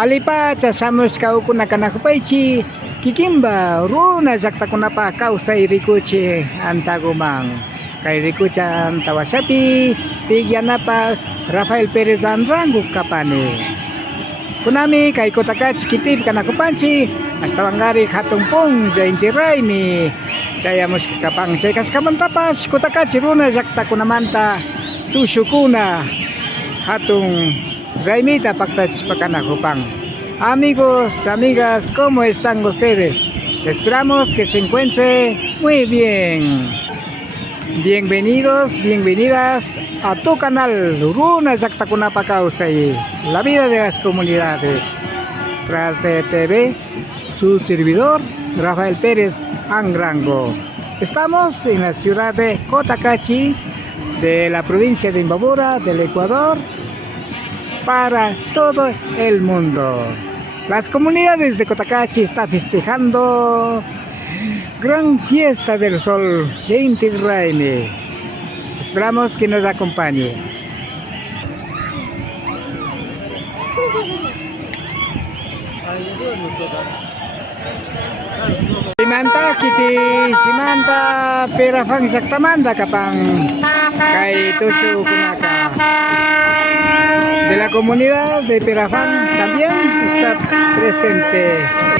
Alipacha shamushka ukunakanakupachi kikimba runa llaqtakunapa kawsay rikuchi antagoman kay rikucha antawashapi pigyanapa Rafael Pérez Anrango kapani kunami kay Cotacachi kitip kanakupanchi hasta wangari hatun punlla intiraymi chayamushka kapan chay kashkamantapas Cotacachi runa llaqtakunamanta tushukuna hatun raymita paktachipakanakupan. Amigos, amigas, ¿cómo están ustedes? Esperamos que se encuentre muy bien. Bienvenidos, bienvenidas a tu canal Runa Llaqtakunapa Kawsay, la vida de las comunidades. Tras de TV, su servidor Rafael Pérez Anrango. Estamos en la ciudad de Cotacachi, de la provincia de Imbabura, del Ecuador, para todo el mundo. Las comunidades de Cotacachi están festejando gran fiesta del sol de Inti Raymi. Esperamos que nos acompañe. Simanta kiti simanta perafang saktamanda kapang kay tusu kunaka de la comunidad de Perafán también está presente.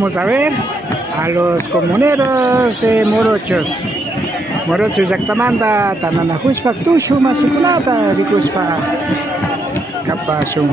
Vamos a ver a los comuneros de Morochos. Morochos llaqtamanta tananakushpa tushu masikunata rikushpa kapashun.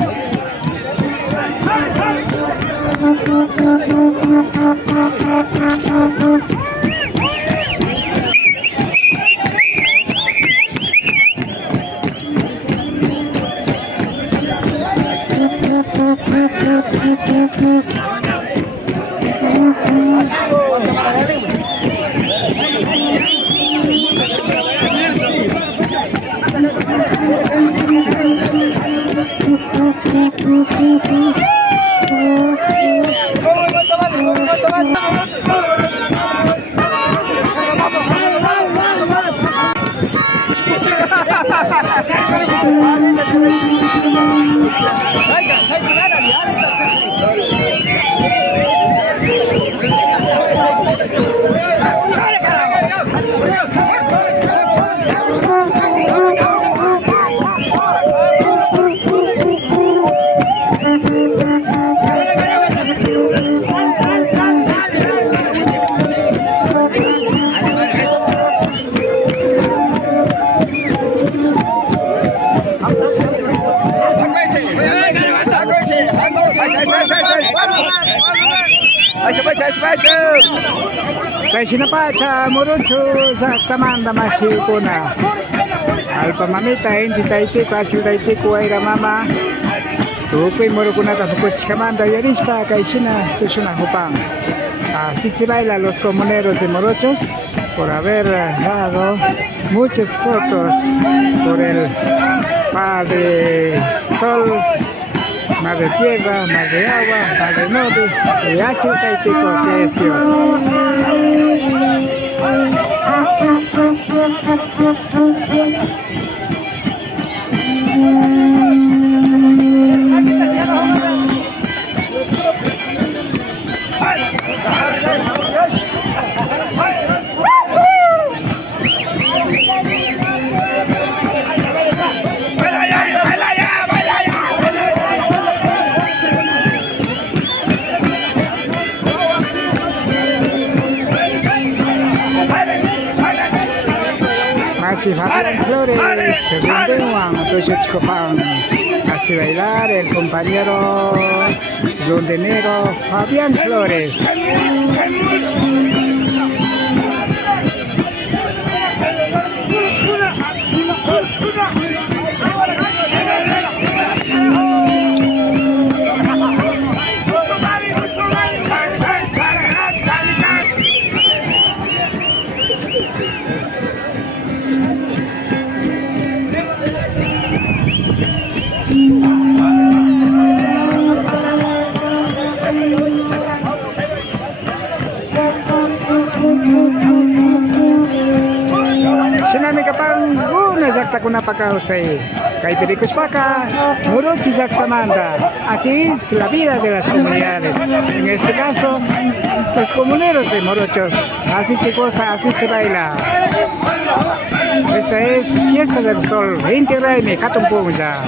Kay sinapacha Morocho Zaktamanda Mashikuna Alpamamita Inti Taiti Kwashi Taiti Kuwaira Mama Tukui Morokunata Fukuchikamanda Yarispa Kaishina Tushuna Hupang. Así se baila los comuneros de Morochos por haber dado muchas fotos por el Padre Sol, Madre Tierra, Madre Agua, Madre Noble, y Achita y Tico, que es Así Fabián Flores, segundo Juan Antonio Chicopán. Así bailar el compañero rondinero Fabián Flores. Sinami kapang una zakta kuna pakausay. Kay Pericos Paca, Morocho Zaktamanda. Así es la vida de las comunidades. En este caso, los comuneros de Morochos. Así se goza, así se baila. Esta es Fiesta del Sol. 20 Raimi, Catumpunza.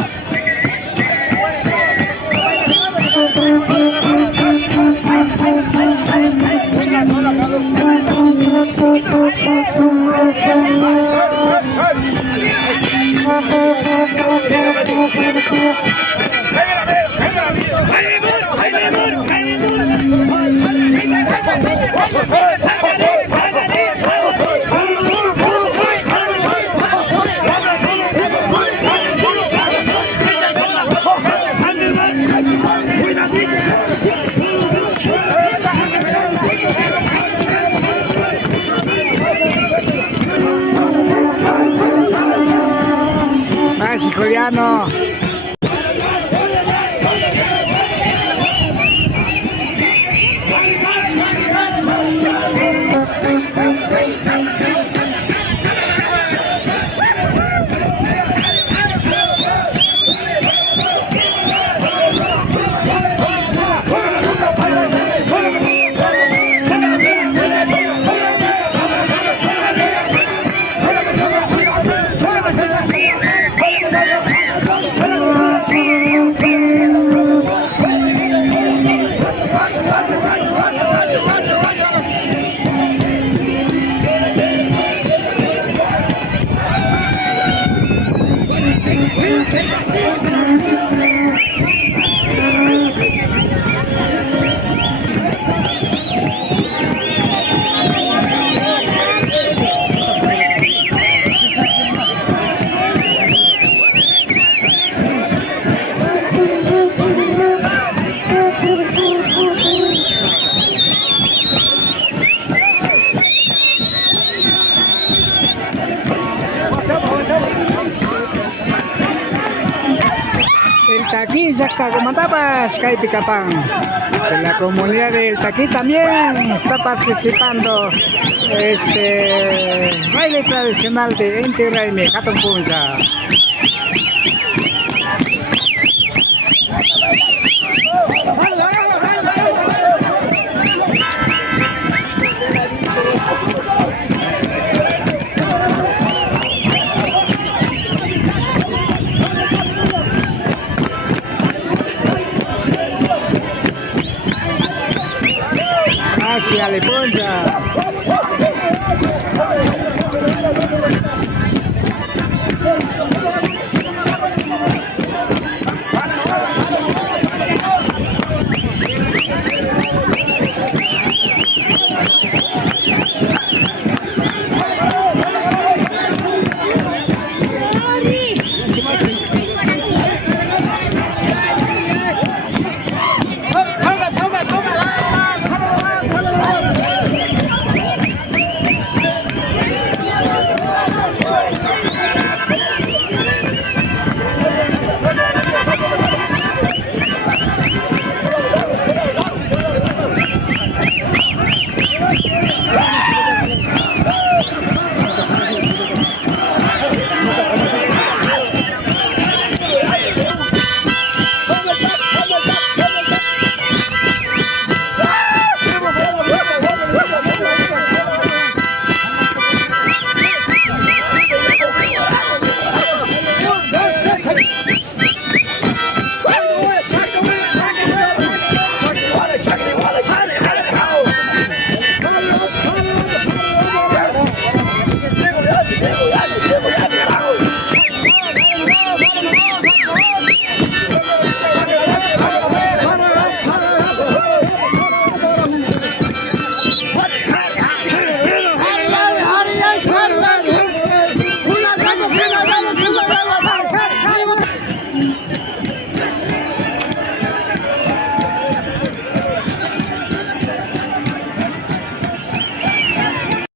Juliano. Taquilla, Cagomantabas, Caipicapán. De la comunidad del Taquí también está participando este baile tradicional de Inti Raymi, Hatun Punza. Hacia Leponza.